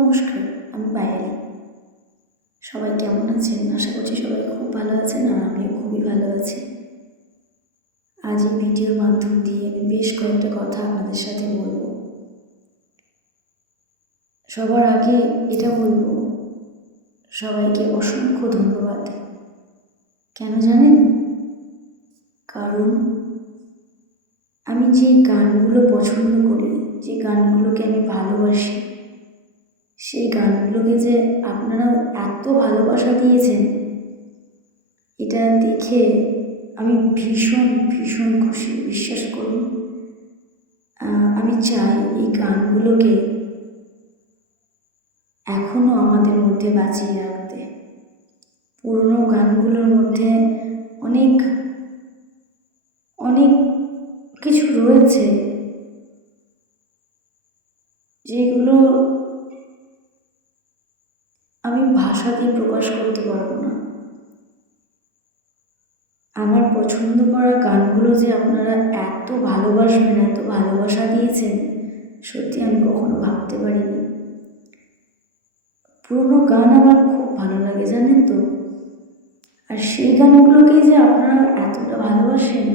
নমস্কার, আমি পায়েল সবাই কেমন আছেন? আশা করছি সবাই খুব ভালো আছেন আর আমিও খুবই ভালো আছি। আজ এই ভিডিওর মাধ্যম দিয়ে বেশ কয়েকটা কথা আপনাদের সাথে বলব। সবার আগে এটা বলব, সবাইকে অসংখ্য ধন্যবাদ। কেন জানেন? কারণ আমি যে গানগুলো পছন্দ করি, যে গানগুলোকে আমি ভালোবাসি সেই গানগুলোকে যে আপনারা এত ভালোবাসা দিয়েছেন, এটা দেখে আমি ভীষণ ভীষণ খুশি। বিশ্বাস করুন আমি চাই এই গানগুলোকে এখনও আমাদের মধ্যে বাঁচিয়ে রাখতে। পুরনো গানগুলোর মধ্যে অনেক অনেক কিছু রয়েছে যেগুলো ভাষা দিয়ে প্রকাশ করতে পারব না। আমার পছন্দ করা গানগুলো যে আপনারা এত ভালোবাসবেন, এত ভালোবাসা দিয়েছেন, সত্যি আমি কখনো ভাবতে পারিনি। পুরোনো গান আমার খুব ভালো লাগে, জানেন তো? আর সেই গানগুলোকেই যে আপনারা এতটা ভালোবাসেন,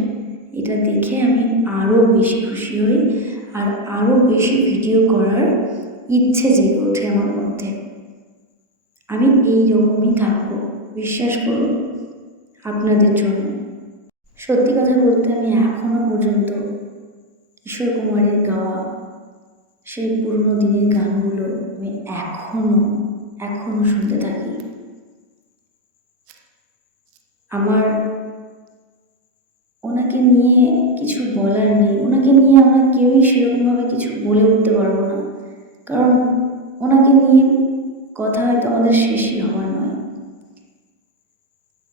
এটা দেখে আমি আরও বেশি খুশি হই আর আরও বেশি ভিডিও করার ইচ্ছে জেগে ওঠে আমার আমি এই রকমই থাকব, বিশ্বাস করুন আপনাদের জন্য। সত্যি কথা বলতে আমি এখনও পর্যন্ত কিশোর কুমারের গাওয়া সেই পুরনো দিনের গানগুলো আমি এখনও এখনও শুনতে থাকি। আমার ওনাকে নিয়ে কিছু বলার নেই, ওনাকে নিয়ে আমরা কেউই সেরকমভাবে কিছু বলে উঠতে পারব না। কারণ ওনাকে নিয়ে কথা হয়তো আমাদের শেষই হওয়ার নয়।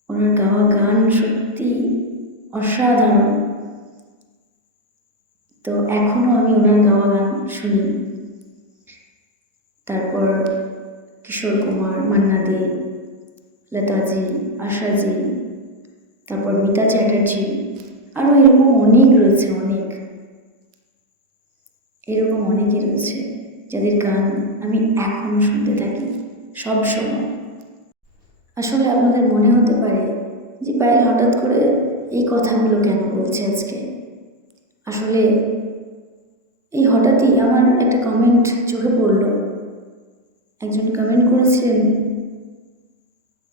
ওনার গাওয়া গান সত্যি অসাধারণ। তো এখনও আমি ওনার গাওয়া গান শুনি। তারপর কিশোর কুমার, মান্না দে লতাজি আশাজি তারপর মিতা চ্যাটার্জি আরও এরকম অনেক রয়েছে, অনেক। এরকম অনেকে রয়েছে যাদের গান আমি এখনও শুনতে থাকি। সব সময়। আসলে আপনাদের মনে হতে পারে যে পায়েল হঠাৎ করে এই কথাগুলো কেন বলছে আজকে? আসলে এই হঠাৎই আমার একটা কমেন্ট চোখে পড়ল। একজন কমেন্ট করেছিলেন,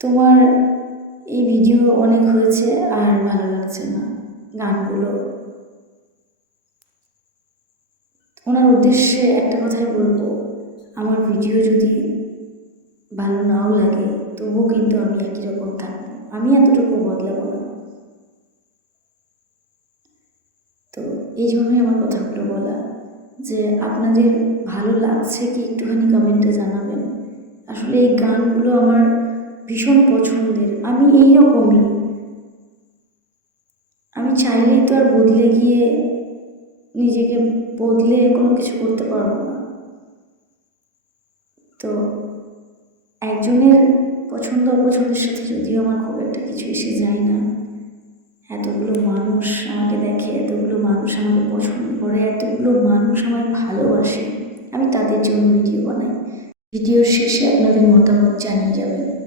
তোমার এই ভিডিও অনেক হয়েছে আর ভালো লাগছে না গানগুলো। ওনার উদ্দেশ্যে একটা কথাই বলব, আমার ভিডিও যদি ভালো নাও লাগে, তবুও কিন্তু আমি একই রকম থাকব আমি এতটুকু বদলাবো না। তো এই জন্যই আমার কথাগুলো বলা, যে আপনাদের ভালো লাগছে কি একটুখানি কমেন্টে জানাবেন। আসলে এই গানগুলো আমার ভীষণ পছন্দের, আমি এই রকমই আমি চাইলেই তো আর বদলে গিয়ে নিজেকে বদলে কোনো কিছু করতে পারব না। তো একজনের পছন্দ অপছন্দের সাথে যদিও আমার খুব একটা কিছু এসে যায় না। এতগুলো মানুষ আমাকে দেখে, এতগুলো মানুষ আমাকে পছন্দ করে, এতগুলো মানুষ আমার ভালোবাসে। আমি তাদের জন্য ভিডিও বানাই। ভিডিওর শেষে আপনাদের মতামত জানিয়ে যাবেন।